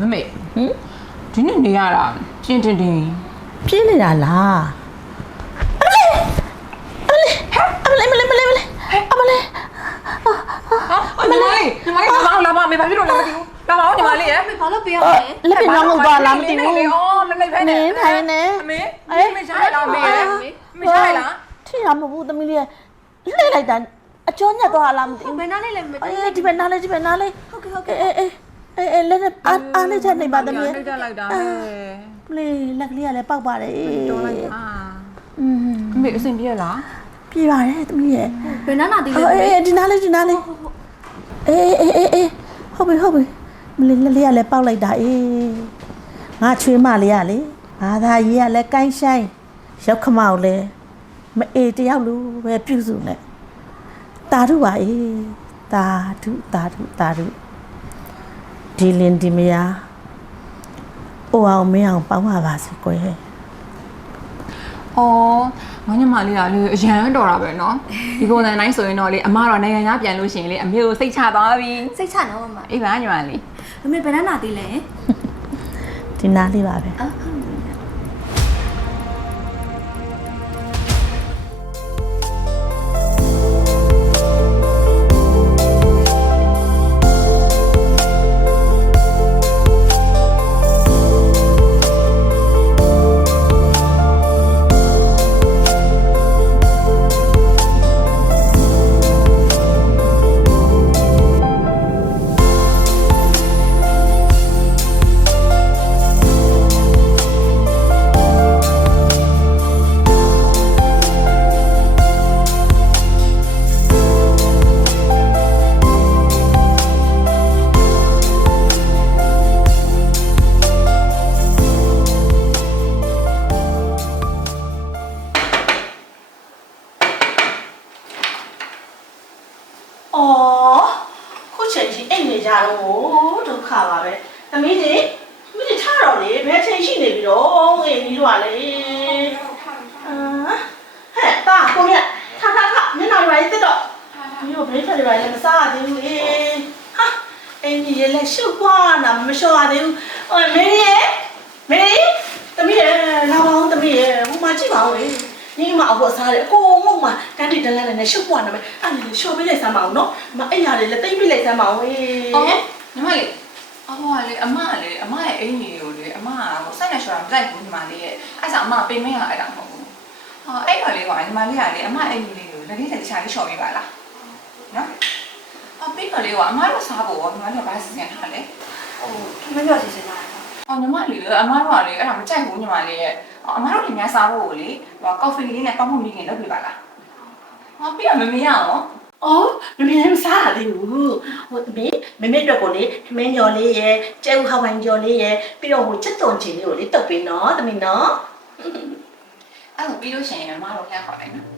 မမေဟင်ဒီနေ့နေရတာပြင်းတင်တင်ပြင်းနေတာလားအမလေးအမလေးအမလေးအမလေးအမလေးဟာညီမလေးညီမလေးလာပါလာပါမေဘာဖြစ်လို့လဲမသိဘူးလာပါဦးညီမလေးရဲ့ဘာလို့ပြရအော်လဲလက်ပြနောင်းလို့သွားလားမသိဘူးအော်မမေဖဲနဲ့နင်းထိုင်နေအမေမေရှားလားမေမေရှားလားထိရမဟုတ်ဘူးသမီးလေးလှည့်လိုက်တာအကျော်ညက်သွားလားမသိဘူးဘယ်နားလေးလဲမသိအေးဒီဘက်နားလေးဒီဘက်နားလေးဟုတ်ကဲ့ဟုတ်ကဲ့အေးအေး အေးအေးလက်နဲ့အားအားနဲ့ချက်နေပါသမီးနှိမ့်တက်လိုက်တာဟဲ့ပလေလက်ကလေးကလည်းပောက်ပါတယ်တော်လိုက်အာอืมမေအဆင်ပြေလားပြပါတယ်သမီးရဲ့ဘယ်နားနာတည်လဲအော်အေးအေးဒီနားလေးဒီနားလေးအေးအေးအေးအေးဟုတ်ပြီဟုတ်ပြီမလေးလက်လေးကလည်းပောက်လိုက်တာအေးငါချွေးမလေးကလေဘာသာရေးကလည်းကိုင်းဆိုင်ရောက်ခမောက်လဲမအေးတယောက်လူပဲပြုစုနေတာဓုပါအေးတာဓုတာဓုတာဓု ဒီလင်ဒီမယာအိုအောင်မင်းအောင်ပေါင်းပါပါစေကွယ် အော်ငါညီမလေးကလေအရန်တော်တာပဲเนาะဒီပုံစံတိုင်းဆိုရင်တော့လေအမတော့နိုင်ငံသားပြန်လို့ရှိရင်လေအမေကိုစိတ်ချသွားပြီ စိတ်ချနော်မမ အေးပါညီမလေး အမေဘယ်နားနာတည်လဲ ဒီနားလေးပါပဲ အော်ဟုတ် အော် ကြီးအိတ်နေကြတော့ဒုက္ခပါပဲသမီးကြီးသမီးကြီးထားတော့လေဘယ်ချိန်ရှိနေပြီတော့အိမ်ကြီးတို့ကလေအာဟဲ့တာကိုမြတ်ထားထားထားမျက်နှာတွေပါရေးတက်တော့မျိုးဘရိတ်ဖက်တွေပါလည်းမစားရသေးဘူးလေဟာအိမ်ကြီးလည်းရှုပ်သွားတာမလျှော်ရသေးဘူးဟိုမေရီရဲ့မေရီသမီးရဲ့လာပါအောင်သမီးရဲ့ဟိုမှာကြည့်ပါဦးလေညီမအဖို့စားတယ်အကုန်လုံး မှာတန်းတီတန်းလန်းနဲ့ရှုပ်သွားနေမယ်အဲ့ဒါလေလျှော်ပေးလိုက်စမ်းပါအောင်နော်မအဲ့ရလေလက်သိမ့်ပေးလိုက်စမ်းပါအောင်ဟေးအော်ညီမလေးအဟောလေအမလေအမရဲ့အိမ်ကြီးကိုလေအမကဟိုစိုက်နေရှော်တာမကြိုက်ဘူးညီမလေးရဲ့အဲ့ဒါအမပိမင်းရအဲ့ဒါမဟုတ်ဘူးဟာအဲ့တော်လေးကညီမလေးကလေအမအိမ်ကြီးလေးကိုလက်လေးတစ်ခြားလေးရှော်ပေးပါလားနော်အော်ပိတော်လေးကအမတို့စားဖို့ညီမလေးကဘာစီစဉ်ထားလဲဟိုထမင်းပြောစီစဉ်လာတာအော်ညီမလေးအမတို့ကလေအဲ့ဒါမကြိုက်ဘူးညီမလေးရဲ့အမတို့ဒီများစားဖို့ကိုလေဟိုကော်ဖီလေးနဲ့တောင်းဖို့မိခင်လုပ်ပြပါလား ဟောပြရမမေးရအောင်အော်မမေလည်းမစားရသေးဘူးဟိုသမီးမမေအတွက်ကိုလေခမင်းညော်လေးရယ်ကျဲဥဟဝိုင်ညော်လေးရယ်ပြီးတော့ဟိုချက်သွန်ချင်လေးကိုလေတုတ်ပေးနော်သမီးနော်အဲ့ဒါပြီးလို့ရှိရင်အမတို့လှမ်းခေါ်လိုက်နော်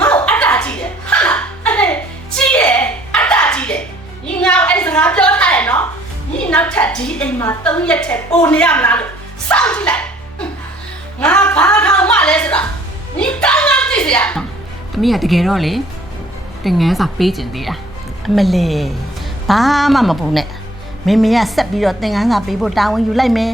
ငါ့ကိုအတ္တကြီးတယ်ဟာလားအဲ့ဒါကြီးတယ်အတ္တကြီးတယ်ညီငါ့ကိုအဲ့ဒီစကားပြောထားတယ်နော်ညီနောက်ထပ်ဒီအိမ်မှာ၃ရက်ထဲပုံနေရမလားလို့စောင့်ကြည့်လိုက်ငါဘာခေါင်မှလဲဆိုတာညီကောင်းကောင်းသိစေရအမေကတကယ်တော့လေတင်ငန်းစာပေးကျင်သေးတာအမလေးဘာမှမပူနဲ့မေမေကဆက်ပြီးတော့သင်ခန်းစာပေးဖို့တာဝန်ယူလိုက်မယ်